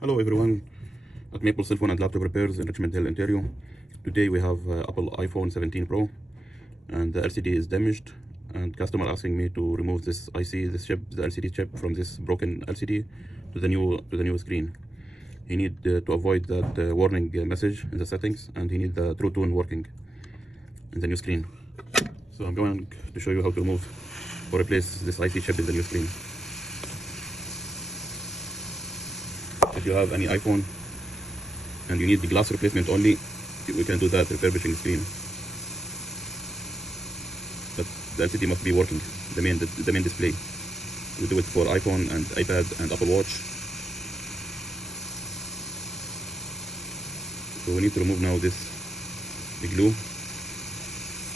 Hello everyone at Maple Cell Phone and Laptop Repairs in Richmond Hill, Ontario. Today we have Apple iPhone 17 Pro and the LCD is damaged, and customer asking me to remove this IC, this chip, the LCD chip from this broken LCD to the new screen. He need to avoid that warning message in the settings, and he need the True Tone working in the new screen. So I'm going to show you how to remove or replace this IC chip in the new screen. If you have any iPhone and you need the glass replacement only, we can do that, refurbishing screen. But the LCD must be working, the main display. We do it for iPhone and iPad and Apple Watch. So we need to remove now this glue.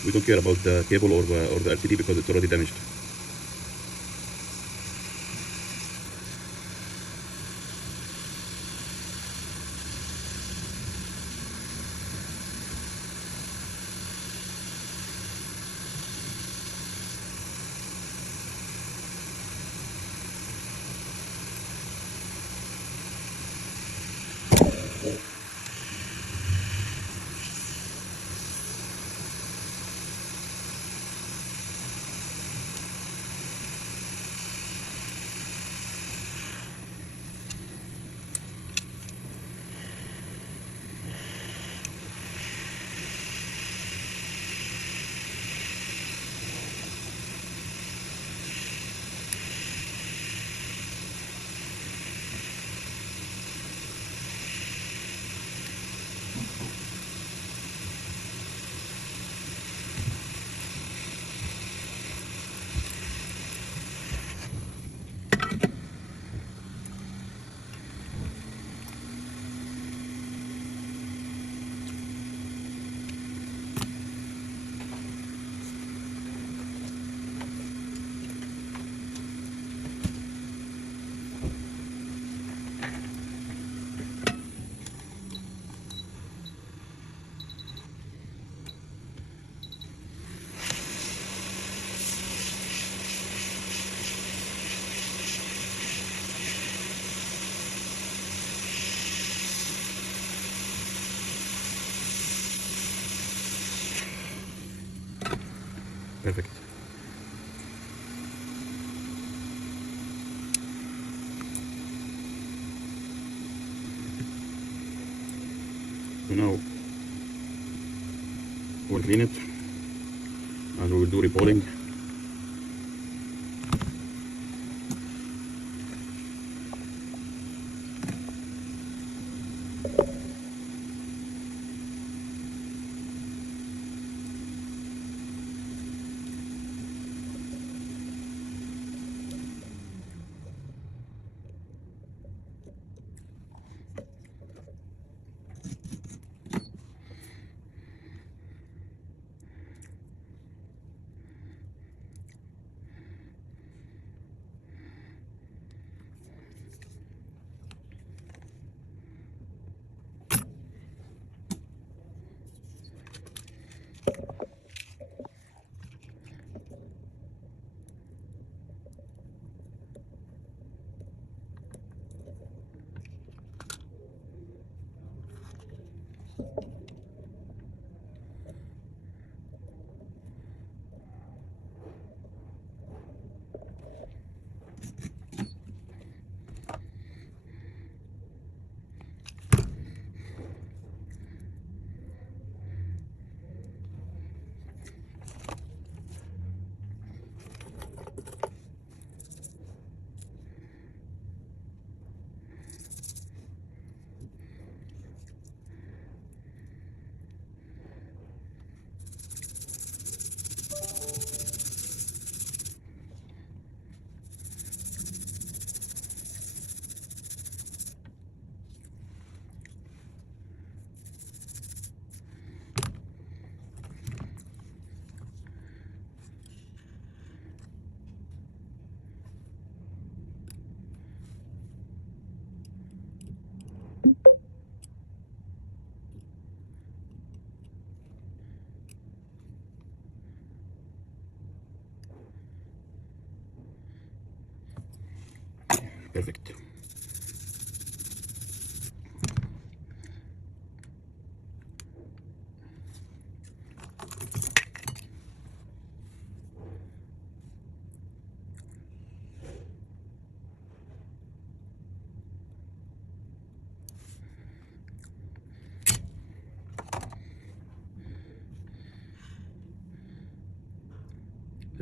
We don't care about the cable or the LCD because it's already damaged. Perfect. So now we'll clean it and we will do repolling.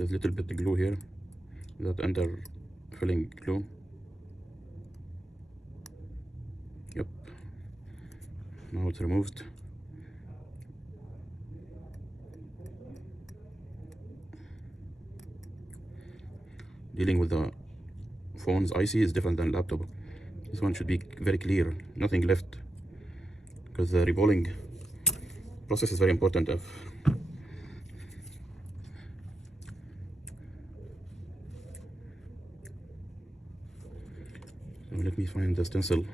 There's a little bit of glue here, that under filling glue. Yep, now it's removed. Dealing with the phone's IC is different than laptop. This one should be very clear, nothing left, because the rebolling process is very important. So let me find the stencil.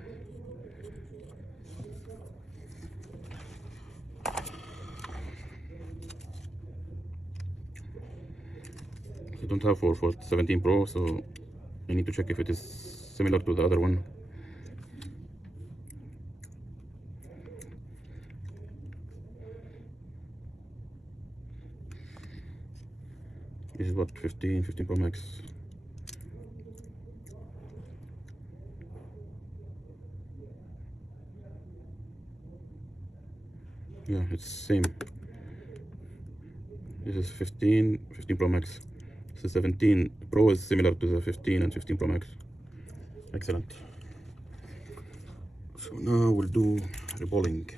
I don't have for 17 Pro, so I need to check if it is similar to the other one. This is what, 15 Pro Max. Yeah, it's same. This is 15 Pro Max. This is 17 Pro is similar to the 15 and 15 Pro Max. Excellent. So now we'll do rebolling.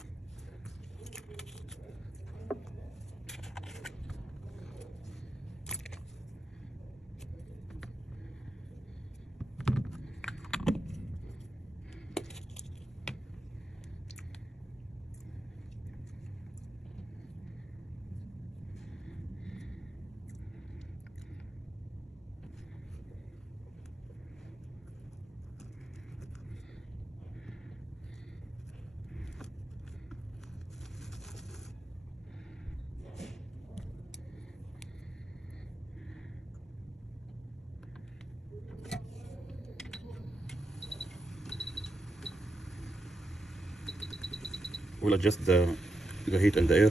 We'll adjust the heat and the air.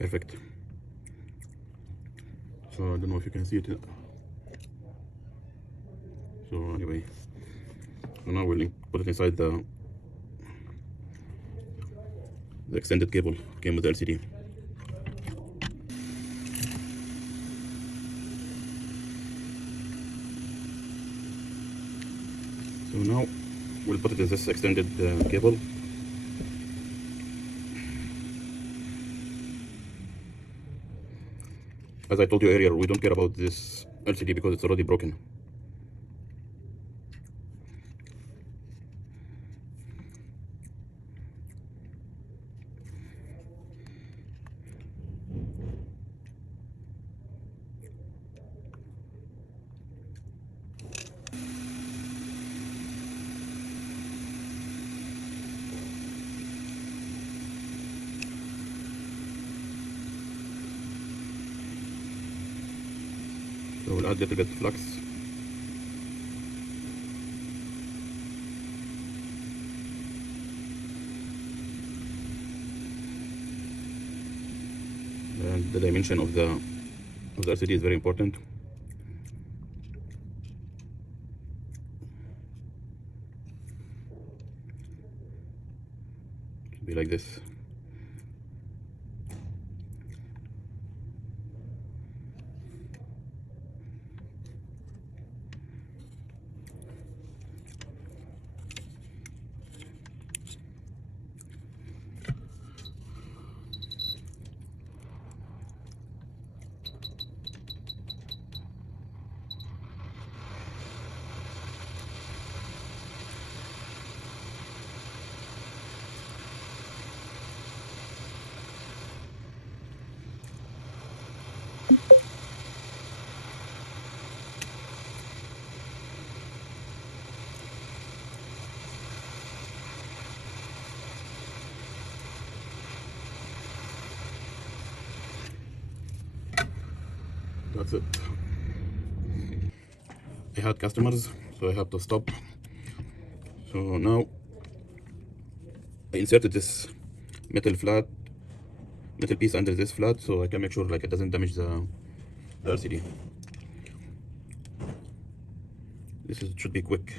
Perfect. So I don't know if you can see it. So anyway, so now we'll put it inside the extended cable came with the LCD. So now we'll put it in this extended cable. As I told you earlier, we don't care about this LCD because it's already broken. So we'll add a little bit of flux. And the dimension of the LCD is very important. It should be like this. That's it. I had customers, so I have to stop. So now I inserted this metal piece under this flat, so I can make sure like it doesn't damage the LCD. Should be quick.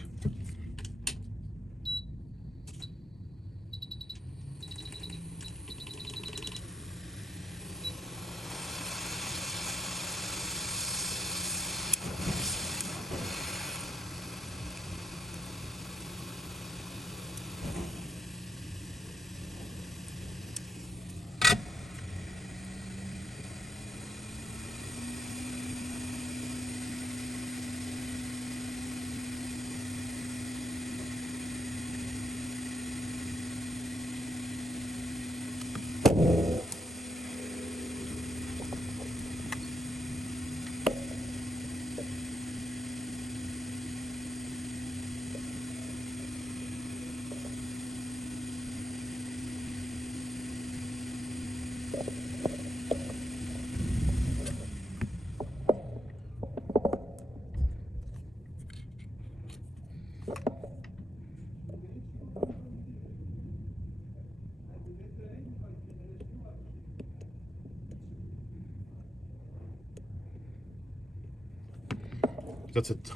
That's it.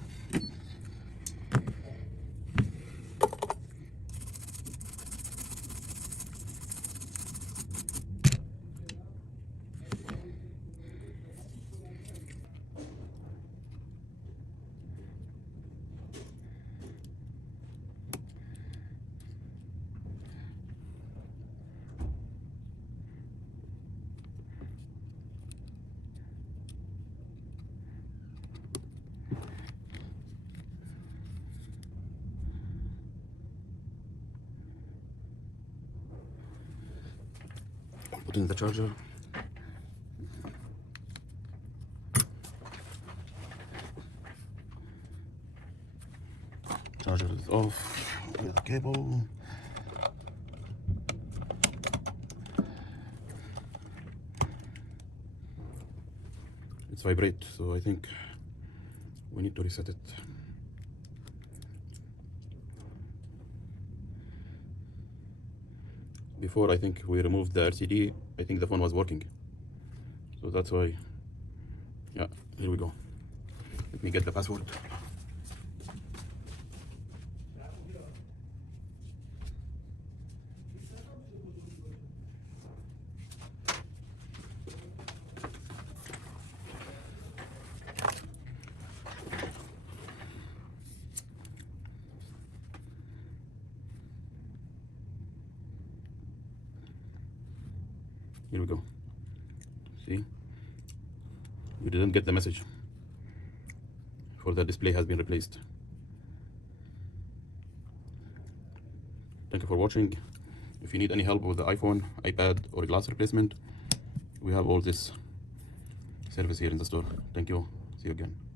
Put in the charger. Charger is off with the cable. It's vibrate, so I think we need to reset it. Before, I think we removed the LCD, I think the phone was working. So that's why, yeah, here we go. Let me get the password. Here we go. See? You didn't get the message. For the display has been replaced. Thank you for watching. If you need any help with the iPhone, iPad, or glass replacement, we have all this service here in the store. Thank you. See you again.